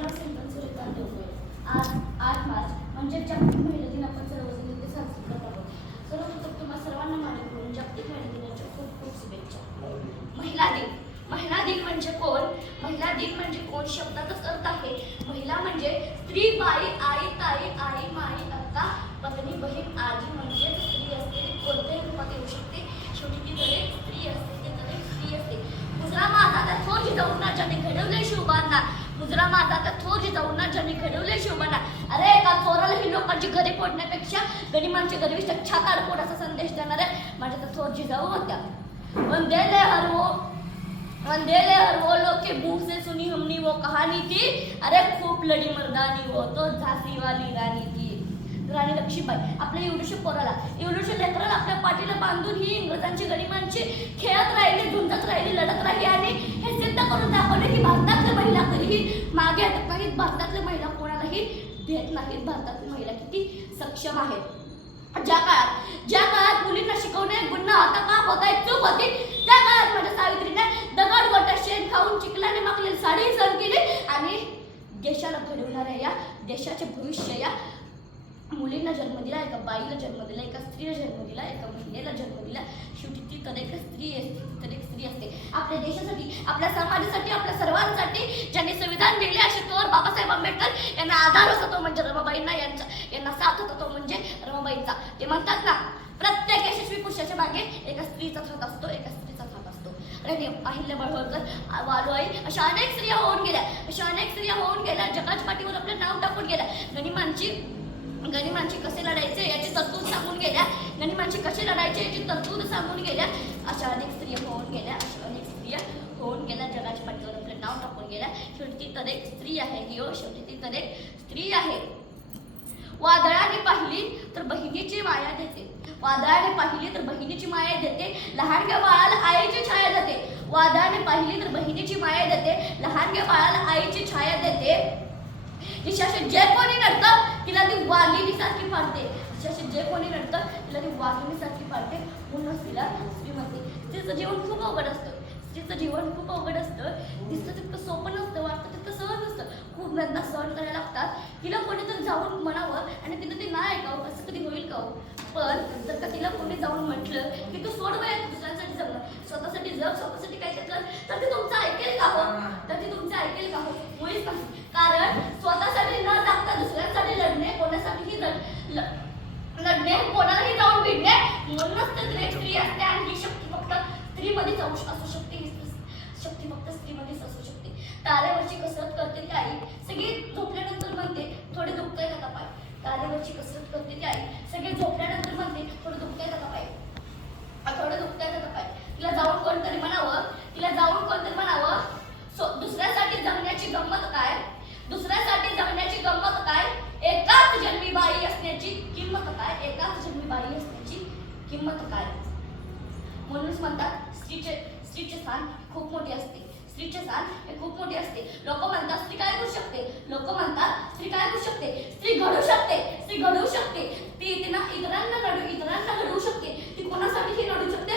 माझं नाव सिंपल सूर्यकांत डोंगरे. आज 8 मार्च म्हणजे जागतिक महिला दिन आपण सर्वजण इथे साजरी करत आहोत. सर्वप्रथम तुम्हा सर्वांना माझ्याकडून जागतिक महिला दिनाच्या खूप खूप शुभेच्छा. महिला दिन. महिला दिन म्हणजे कोण? महिला दिन म्हणजे कोण शब्दाचाच अर्थ आहे. महिला म्हणजे स्त्री, बाई, आई, ताई, आई, माई, अक्का, पत्नी, बहीण, आजी म्हणजे स्त्री असते. ती कोणत्याही रूपात येऊ शकते. शेवटी ती तर एक स्त्री असते. ती तर एक स्त्री असते. मुजरा माझा त्या थोर जिजाऊंना ज्याने घडवले शिवबांना. मुजरा माझा त्या थोर जिजाऊंना ज्याने घडवले शिवबांना. अरे एका चोरालाही लोकांची घरे फोडण्यापेक्षा गरिबांचे गरिबीच्या छाताड फोड असा संदेश देणाऱ्या माझ्या त्या थोर जिजाऊ होत्या. वंदे ले हर वो लोग के मुंह से सुनी हमने वो कहानी थी. अरे खूप लढी मर्दानी वो तो झांसी वाली राणी थी. राणी लक्ष्मीबाई आपल्या एवढ्याशा पोराला, एवढ्याशा लेकराला आपल्या पाठीला बांधून ही इंग्रजांची गरिबांची खेळत राहिली, झुंजत राहिली, लढत राहिली आणि हे सिद्ध करून दाखवले की भारतातल्या महिला कधीही मागे हटत नाहीत. भारतातल्या महिला कोणालाही देत नाहीत. भारतातल्या महिला किती सक्षम आहेत. ज्या काळात मुलींना शिकवणे गुन्हा होता, पाप होता, एक चूक होती, त्या काळात माझ्या सावित्रीने दगड गोटा शेण खाऊन चिखलाने माखलेली साडी सहन केली आणि देशाला घडवणाऱ्या या देशाचे भविष्य या मुलींना जन्म दिला, एका बाईला जन्म दिला, एका स्त्रीला जन्म दिला, एका महिलेला जन्म दिला. शेवटी ती तर एक स्त्री असते. ती तर एक स्त्री असते. आपल्या देशासाठी, आपल्या समाजासाठी, आपल्या सर्वांसाठी ज्यांनी संविधान दिले असे थोर बाबासाहेब आंबेडकर यांना आधार होता तो म्हणजे रमाबाईंना, यांना साथ होता तो म्हणजे रमाबाईंचा. ते म्हणतात ना, प्रत्येक यशस्वी पुरुषाच्या मागे एका स्त्रीचा हात असतो, एका स्त्रीचा हात असतो. आणि अहिल्याबाई होळकर, वालुआई अशा अनेक स्त्रिया होऊन गेल्या. अशा अनेक स्त्रिया होऊन गेल्या, जगाच्या पाठीवर आपलं नाव टाकून गेल्या. गनिमांची कसे लढायचे याची तरतूद सांगून गेल्या. गनिमांची कसे लढायचे याची तरतूद सांगून गेल्या. अशा अनेक स्त्रिया होऊन गेल्या. अशा अनेक स्त्रिया होऊन गेल्या, जगाच्या पाठीवर आपलं नाव टाकून गेल्या. शेवटी ती तर एक स्त्री आहे. शेवटी ती तर एक स्त्री आहे. वादळाने पाहिली तर बहिणीची माया देते. वादळाने पाहिली तर बहिणीची माया देते. लहानग्या बाळाला आईची छाया देते. वादळाने पाहिली तर बहिणीची माया देते. लहानग्या बाळाला आईची छाया देते. तिच्याशी जे कोणी नडतं तिला ती वाघिणीसारखी पाडते. तिच्याशी जे कोणी नडतं तिला ती वाघिणीसारखी पाडते. म्हणूनच तिला स्त्री म्हणते. स्त्रीचं जीवन खूप अवघड असतं. स्त्रीचं जीवन खूप अवघड असतं. दिसतं तितकं सोपं नसतं, वाटतं तितकं सहज नसतं. खूप वेदना सहन करायला लागतात. तिला कोणीतरी जाऊन म्हणावं आणि तिला ते नाही ऐकावं, असं कधी होईल का? पण जर का तिला कोणी जाऊन म्हटलं की तू सोड बाय, दुसऱ्यांसाठी जगणं, स्वतःसाठी जग, स्वतःसाठी काय घेतलं तर ते तुमचं ऐकेल का हो? तर ते तुमचं ऐकेल का हो? मुळीच नाही. कारण स्वतःसाठी न जगता दुसऱ्यांसाठी लढणे, कोणासाठीही लढणे, कोणालाही जाऊन भिडणे, म्हणूनच तर एक स्त्री असते. आणि ही शक्ती फक्त स्त्रीमध्येच असू शकते. ही शक्ती फक्त स्त्रीमध्येच असू शकते. तारेवरची कसरत करते ती आई सगळी झोपल्यानंतर म्हणते थोडे दुखतंय का पाय. तारेवरची कसरत करते ती आई सगळे झोपल्यानंतर म्हणते थोडं दुखतंय का पाय, थोडं दुखतंय का पाय. तिला जाऊन कोणतरी म्हणावं, दुसऱ्यासाठी जगण्याची गंमत काय, दुसऱ्यासाठी जगण्याची गंमत काय, एकाच जन्मी बाई असण्याची किंमत काय, एकाच जन्मी बाई असण्याची किंमत काय. म्हणूनच म्हणतात स्त्रीचे स्थान खूप मोठी असते. स्त्रीचे स्थान हे खूप मोठी असते. लोक म्हणतात स्त्री काय करू शकते, लोक म्हणतात स्त्री काय करू शकते, स्त्री घडू शकते, स्त्री घडवू शकते. ती इतरांना घडवू शकते. ती कोणासाठीही लढू शकते.